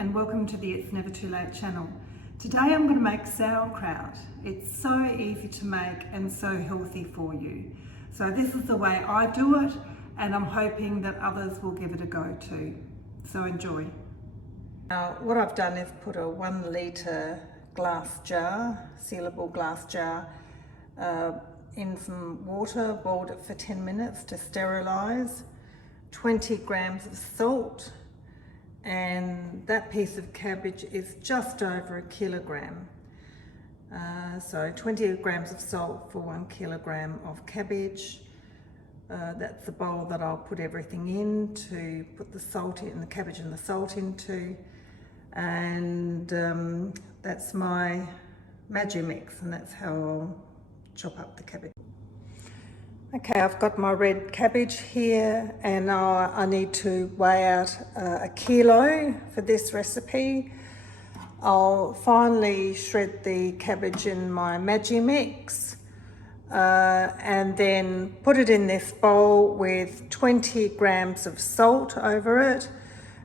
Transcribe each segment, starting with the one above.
and welcome to the It's Never Too Late channel. Today I'm going to make sauerkraut. It's so easy to make and so healthy for you. So this is the way I do it, and I'm hoping that others will give it a go too. So enjoy. Now what I've done is put a 1 litre glass jar, sealable glass jar, in some water, boiled it for 10 minutes to sterilise, 20 grams of salt, and that piece of cabbage is just over a kilogram. So 20 grams of salt for 1 kilogram of cabbage. That's the bowl that I'll put everything in, to put the salt in, the cabbage and the salt into, and that's my Maggi mix, and that's how I'll chop up the cabbage. Okay, I've got my red cabbage here, and I need to weigh out a kilo for this recipe. I'll finally shred the cabbage in my Maggi mix and then put it in this bowl with 20 grams of salt over it,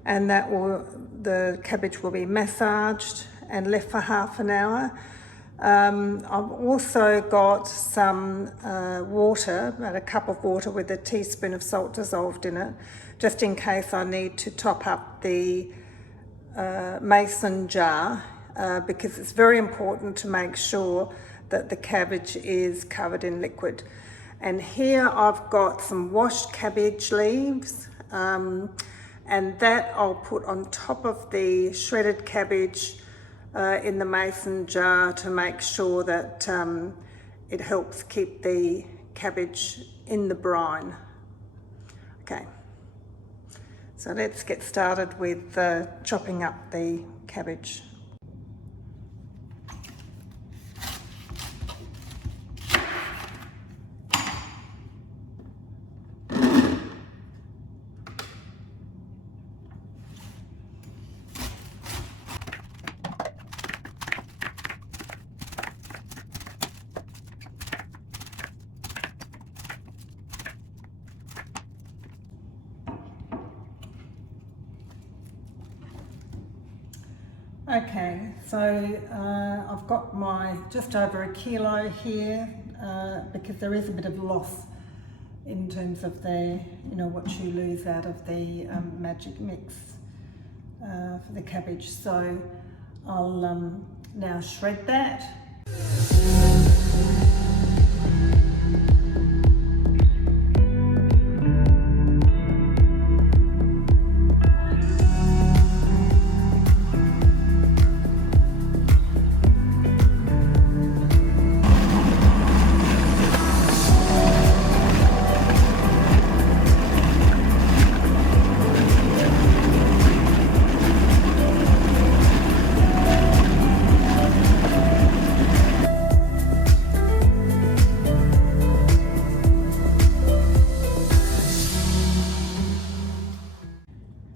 and the cabbage will be massaged and left for half an hour. I've also got some water, about a cup of water with a teaspoon of salt dissolved in it, just in case I need to top up the mason jar, because it's very important to make sure that the cabbage is covered in liquid. And here I've got some washed cabbage leaves, and that I'll put on top of the shredded cabbage in the mason jar to make sure that it helps keep the cabbage in the brine. Okay, so let's get started with chopping up the cabbage. Okay, so I've got my just over a kilo here, because there is a bit of loss in terms of what you lose out of the Maggi mix for the cabbage. So I'll now shred that.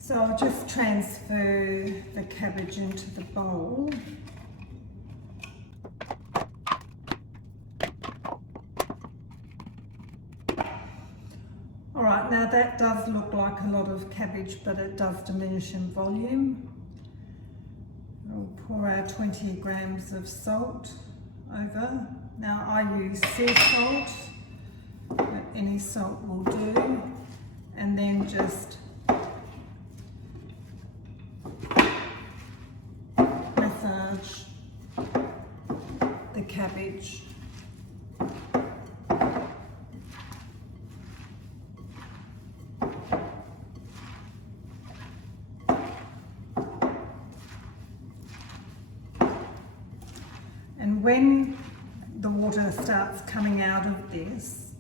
So I'll just transfer the cabbage into the bowl. All right, now that does look like a lot of cabbage, but it does diminish in volume. I'll pour our 20 grams of salt over. Now I use sea salt, but any salt will do, and then just massage the cabbage. And when the water starts coming out of this,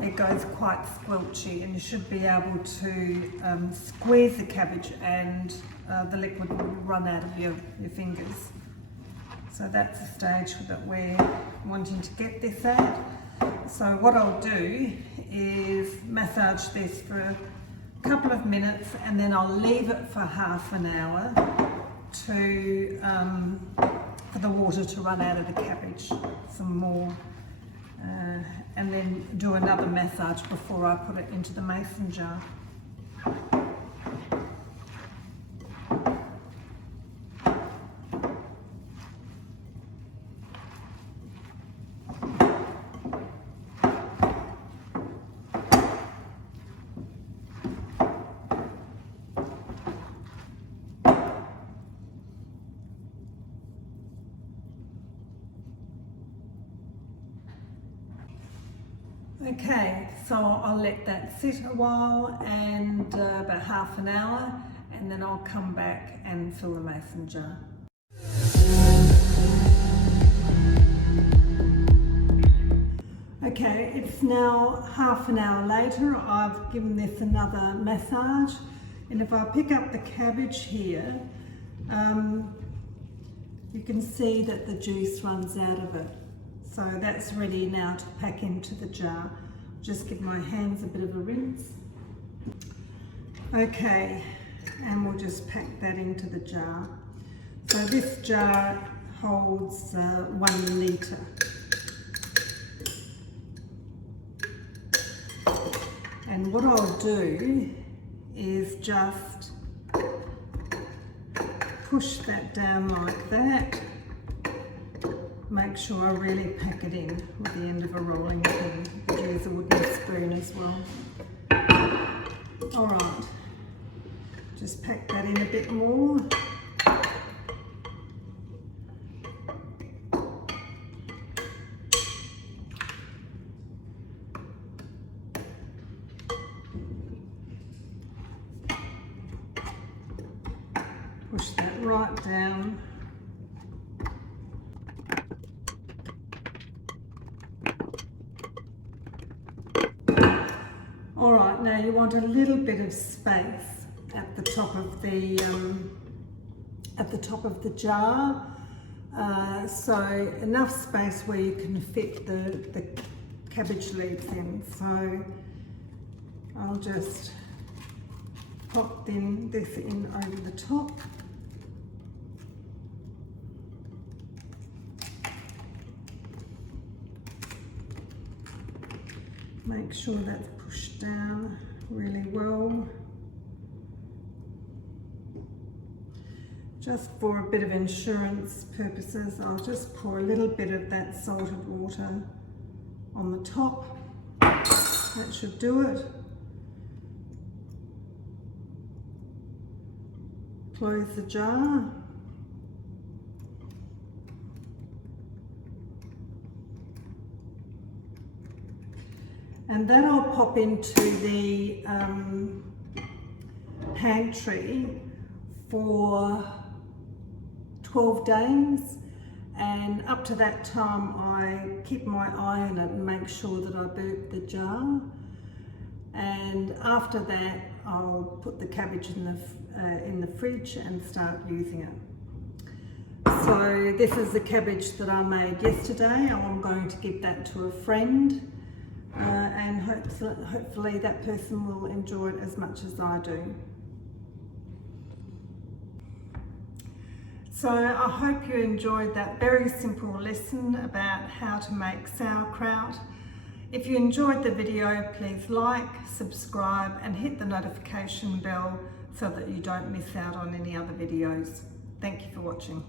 it goes quite squelchy, and you should be able to squeeze the cabbage, and the liquid will run out of your fingers. So that's the stage that we're wanting to get this at. So what I'll do is massage this for a couple of minutes, and then I'll leave it for half an hour for the water to run out of the cabbage some more, and then do another massage before I put it into the mason jar. Okay, so I'll let that sit a while, and about half an hour, and then I'll come back and fill the mason jar. Okay, it's now half an hour later. I've given this another massage, and if I pick up the cabbage here, you can see that the juice runs out of it. So that's ready now to pack into the jar. Just give my hands a bit of a rinse. Okay, and we'll just pack that into the jar. So this jar holds 1 litre. And what I'll do is just push that down like that. Make sure I really pack it in with the end of a rolling pin. You could use a wooden spoon as well. Alright, just pack that in a bit more. Push that right down. All right, now you want a little bit of space at the top of the jar, so enough space where you can fit the cabbage leaves in. So I'll just pop this in over the top. Make sure that's pushed down really well. Just for a bit of insurance purposes, I'll just pour a little bit of that salted water on the top. That should do it. Close the jar. And that I'll pop into the pantry for 12 days, and up to that time I keep my eye on it and make sure that I burp the jar, and after that I'll put the cabbage in the fridge and start using it. So this is the cabbage that I made yesterday. I'm going to give that to a friend. And hopefully that person will enjoy it as much as I do. So I hope you enjoyed that very simple lesson about how to make sauerkraut. If you enjoyed the video, please like, subscribe and hit the notification bell so that you don't miss out on any other videos. Thank you for watching.